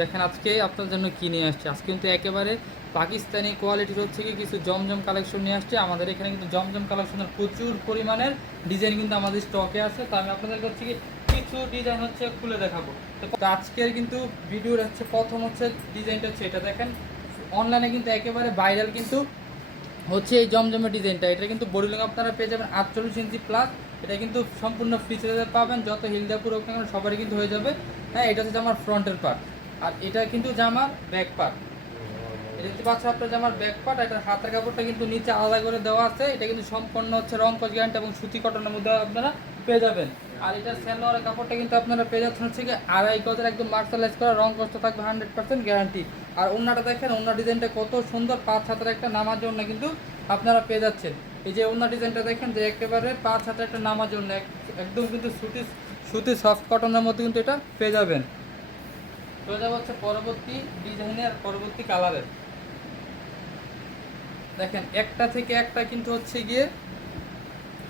দেখেন আজকে আপনার জন্য কি নিয়ে আসছে? আজকে কিন্তু একেবারে পাকিস্তানি কোয়ালিটির হচ্ছে কি কিছু জমজম কালেকশন নিয়ে আসছে। আমাদের এখানে কিন্তু জমজম কালেকশনের প্রচুর পরিমাণের ডিজাইন কিন্তু আমাদের স্টকে আছে। তো আমি আপনাদের হচ্ছে কি কিছু ডিজাইন হচ্ছে খুলে দেখাবো। তো আজকের কিন্তু ভিডিওর হচ্ছে প্রথম হচ্ছে ডিজাইনটা হচ্ছে এটা দেখেন। অনলাইনে কিন্তু একেবারে ভাইরাল কিন্তু হচ্ছে এই জমজমের ডিজাইনটা এটা কিন্তু বডি লং আপনারা পেয়ে যাবেন আটচল্লিশ ইঞ্চি প্লাস এটা কিন্তু সম্পূর্ণ ফ্রি পাবেন। যত হিলদাপুর হোক না সবারই কিন্তু হয়ে যাবে। হ্যাঁ এটা হচ্ছে আমার ফ্রন্টের পার্ট আর এটা কিন্তু জামার ব্যাক পার্ট এটা দেখতে পাচ্ছেন আপনার জামার ব্যাক পার্ট এটার হাতের কাপড়টা কিন্তু নিচে আলাদা করে দেওয়া আছে। এটা কিন্তু সম্পূর্ণ হচ্ছে রং কস গ্যারান্টি এবং সুতি কটনের মধ্যে আপনারা পেয়ে যাবেন। আর এটা সেলোয়ারের কাপড়টা কিন্তু আপনারা পেয়ে যাচ্ছেন হচ্ছে কি আড়াই গজের একদম মার্শালাইজ করা, রং কষ্ট থাকবে হান্ড্রেড পার্সেন্ট গ্যারান্টি আর ওনাটা দেখেন ওনার ডিজাইনটা কত সুন্দর, পাঁচ হাতের একটা নামার জন্য কিন্তু আপনারা পেয়ে যাচ্ছেন। এই যে ওনার ডিজাইনটা দেখেন, যে একেবারে পাঁচ হাতের একটা নামার জন্য একদম কিন্তু সুতি সুতি সফট কটনের মধ্যে কিন্তু এটা পেয়ে যাবেন। চলে যাব হচ্ছে পরবর্তী ডিজাইনের পরবর্তী কালারের দেখেন, একটা থেকে একটা কিন্তু হচ্ছে গিয়ে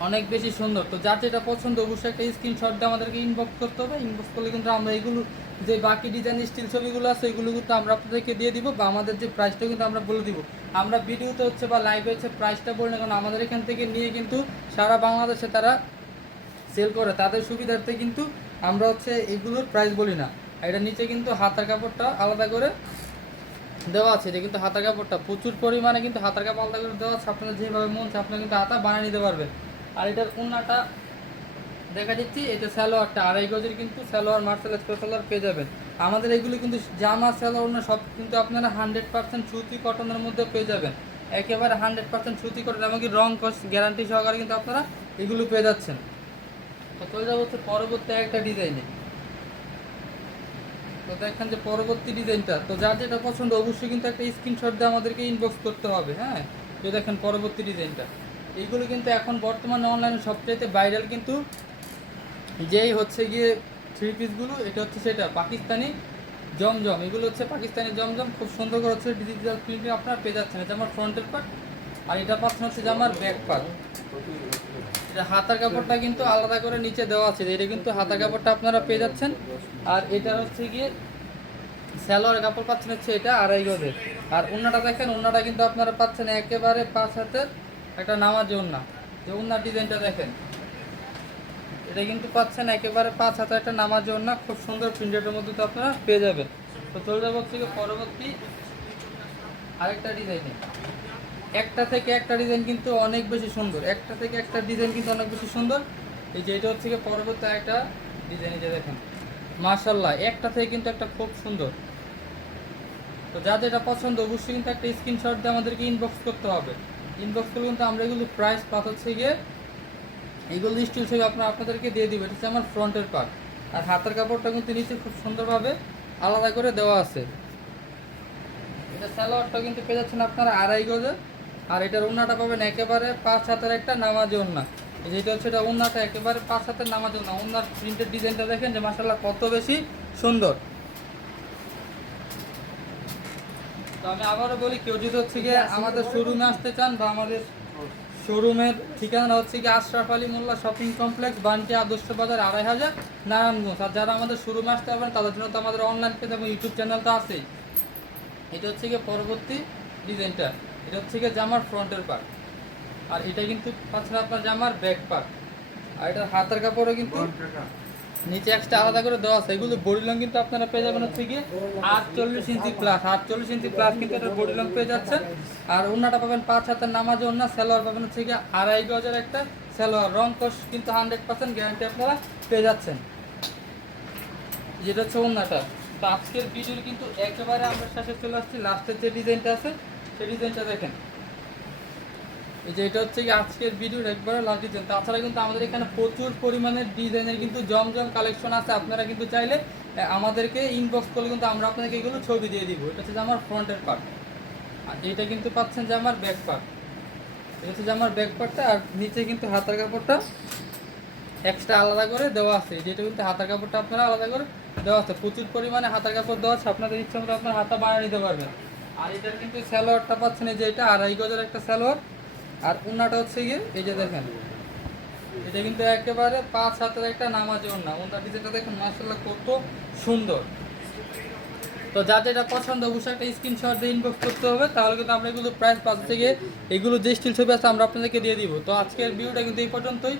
অনেক বেশি সুন্দর। তো যার যেটা পছন্দ, অবশ্যই একটা স্ক্রিনশট দিয়ে আমাদেরকে ইনবক্স করতে হবে। ইনবক্স করলে কিন্তু আমরা এগুলো, যে বাকি ডিজাইন স্টিল ছবিগুলো আছে ওইগুলো কিন্তু আমরা আপনাদেরকে দিয়ে দিব বা আমাদের যে প্রাইসটা কিন্তু আমরা বলে দিব। আমরা ভিডিওতে হচ্ছে বা লাইভে হচ্ছে প্রাইসটা বলি না, কারণ আমাদের এখান থেকে নিয়ে কিন্তু সারা বাংলাদেশে তারা সেল করে। তাদের সুবিধার্থে কিন্তু আমরা হচ্ছে এগুলোর প্রাইস বলি না। এটার নিচে কিন্তু হাতার কাপড়টা আলাদা করে দেওয়া আছে। এটা কিন্তু হাতার কাপড়টা। প্রচুর পরিমাণে কিন্তু হাতার কাপড় আলাদা করে দেওয়া আছে। আপনারা যেভাবে মন চায় আপনারা কিন্তু হাতা বানিয়ে নিতে পারবেন। আর এটার উন্নাটা দেখা দিচ্ছি এটা স্যালোয়ারটা আড়াই গজের কিন্তু স্যালোয়ার মার্শাল স্যালোয়ার পেয়ে যাবেন। আমাদের এগুলো কিন্তু জামা স্যালোয়ার না সব কিন্তু আপনারা হান্ড্রেড পার্সেন্ট সুতি কটনের মধ্যে পেয়ে যাবেন। একেবারে হান্ড্রেড পার্সেন্ট সুতি কটন এমনকি রং কস গ্যারান্টি সহকারে কিন্তু আপনারা এগুলো পেয়ে যাচ্ছেন। তো চলে যাব হচ্ছে পরবর্তী একটা ডিজাইনে তো দেখেন যে পরবর্তী ডিজাইনটা, তো যার যেটা পছন্দ অবশ্যই কিন্তু একটা স্ক্রিনশট দিয়ে আমাদেরকে ইনবক্স করতে হবে হ্যাঁ? তো দেখেন পরবর্তী ডিজাইনটা। এইগুলো কিন্তু এখন বর্তমানে অনলাইনে সবচাইতে ভাইরাল কিন্তু যেই হচ্ছে গিয়ে থ্রি পিসগুলো এটা হচ্ছে সেটা, পাকিস্তানি জমজম। এগুলো হচ্ছে পাকিস্তানি জমজম, খুব সুন্দর করে হচ্ছে ডিজিটাল প্রিন্টে আপনারা পেয়ে যাচ্ছেন। আমার ফ্রন্টের পার্ট আর এটা পাচ্ছেন হচ্ছে যে আমার ব্যাক পার্ট এটা হাতার কাপড়টা কিন্তু আলাদা করে নিচে দেওয়া আছে। এটা কিন্তু হাতার কাপড়টা আপনারা পেয়ে যাচ্ছেন। আর এটা হচ্ছে গিয়ে স্যালোয়ার কাপড় পাচ্ছেন হচ্ছে এটা আড়াই গজের। আর ওন্নাটা দেখেন ওন্নাটা কিন্তু আপনারা পাচ্ছেন একেবারে পাঁচ হাতের একটা নামাজ ওন্না যে ওন্নার ডিজাইনটা দেখেন। এটা কিন্তু পাচ্ছেন একেবারে পাঁচ হাতের একটা নামাজ ওন্না খুব সুন্দর প্রিন্টের মধ্যে তো আপনারা পেয়ে যাবেন। তো চলে যাব হচ্ছে পরবর্তী আরেকটা ডিজাইনে একটা থেকে একটা ডিজাইন কিন্তু অনেক বেশি সুন্দর। একটা থেকে একটা ডিজাইন কিন্তু অনেক বেশি সুন্দর। এই যে এটা হচ্ছে পরবর্তী একটা ডিজাইন যে দেখেন। মাশাল্লাহ একটা থেকে কিন্তু একটা খুব সুন্দর। তো যা যেটা পছন্দ, অবশ্যই কিন্তু একটা স্ক্রিনশট দিয়ে আমাদেরকে ইনবক্স করতে হবে। ইনবক্স করলে কিন্তু আমরা এগুলো প্রাইস পাত হচ্ছে গিয়ে এইগুলো স্টিল ছবি আপনার, আপনাদেরকে দিয়ে দিবে। এটা হচ্ছে আমার ফ্রন্টের পার্ট আর হাতের কাপড়টা কিন্তু নিচে খুব সুন্দরভাবে আলাদা করে দেওয়া আছে। এটা স্যালোয়ারটা কিন্তু পেয়ে যাচ্ছেন আপনারা আড়াই গজে। আর এটার ওন্নাটা পাবেন একেবারে পাঁচ হাতের একটা নামাজি এই যেটা হচ্ছে এটা ওন্নাটা একেবারে পাঁচ হাতের নামাজি ওন্না ওন্নার প্রিন্টের ডিজাইনটা দেখেন যে মাসাল্লাহ কত বেশি সুন্দর। তো আমি আবারও বলি, কেউ যদি হচ্ছে গিয়ে আমাদের শোরুমে আসতে চান বা আমাদের শোরুমের ঠিকানা হচ্ছে কি আশরাফ আলী মোল্লা শপিং কমপ্লেক্স, বান্টি আদর্শ বাজার আড়াই হাজার, নারায়ণগঞ্জ। আর যারা আমাদের শোরুমে আসতে পারবেন, তাদের জন্য তো আমাদের অনলাইন পেজ এবং ইউটিউব চ্যানেল তো আছেই। এটা হচ্ছে গিয়ে পরবর্তী ডিজাইনটা। এটা হচ্ছে গিয়ে জামার ফ্রন্টের পার্ট আর এটা কিন্তু পাচ্ছেন আপনার জামার ব্যাক পার্ট আর এটার হাতের কাপড়ও কিন্তু নিচে এক্সট্রা আলাদা করে দেওয়া আছে। এগুলো বডি লং কিন্তু আপনারা পেয়ে যাবেন হচ্ছে গিয়ে আটচল্লিশ ইঞ্চি প্লাস আটচল্লিশ ইঞ্চি প্লাস কিন্তু এটার বডি লং পেয়ে যাচ্ছেন। আর ওনাটা পাবেন পাঁচ হাতের নামাজ ওনা সালোয়ার পাবেন হচ্ছে গিয়ে আড়াই গজের একটা সালোয়ার। রং কস কিন্তু হান্ড্রেড পার্সেন্ট গ্যারান্টি আপনারা পেয়ে যাচ্ছেন। যেটা হচ্ছে ওনাটা তো আজকের ভিডিওর কিন্তু একেবারে আমরা শেষে চলে আসছি। লাস্টের যে ডিজাইনটা আছে দেখেন। এই যে এটা হচ্ছে আজকের ভিডিওর একবারে লাস্ট ডিজাইন তাছাড়া কিন্তু আমাদের এখানে প্রচুর ডিজাইনের কিন্তু জমজম কালেকশন আছে। আপনারা কিন্তু চাইলে আমাদেরকে ইনবক্স করলে কিন্তু আমরা আপনাকে এগুলো ছবি দিয়ে দিব। এটা হচ্ছে আমার ফ্রন্টের পার্ট আর এইটা কিন্তু পাচ্ছেন যে আমার ব্যাক পার্ট এটা হচ্ছে যে আমার ব্যাক পার্টটা আর নিচে কিন্তু হাতার কাপড়টা এক্সট্রা আলাদা করে দেওয়া আছে। যেটা কিন্তু হাতার কাপড়টা আপনারা আলাদা করে দেওয়া আছে। প্রচুর পরিমাণে হাতার কাপড় দেওয়া আছে। আপনাদের ইচ্ছা মতো আপনার হাতা বানিয়ে নিতে পারবেন। আর এটার কিন্তু স্যালোয়ারটা পাচ্ছেন এই যে এটা, আড়াই গজের একটা স্যালোয়ার আর উন্নাটা হচ্ছে গিয়ে এই যে দেখেন, এটা কিন্তু একেবারে পাঁচ হাতের একটা নামাজি ওন্না ওন্না ডিজাইনটা দেখেন মার্শাল্লাহ কত সুন্দর। তো যা যেটা পছন্দ, অবশ্যই একটা স্ক্রিনশট দিয়ে ইনবক্স করতে হবে, তাহলে কিন্তু আমরা এগুলো প্রাইস পাঁচ থেকে এগুলো যে স্টিল ছবি আছে আমরা আপনাদেরকে দিয়ে দিব। তো আজকের ভিডিওটা কিন্তু এই পর্যন্তই।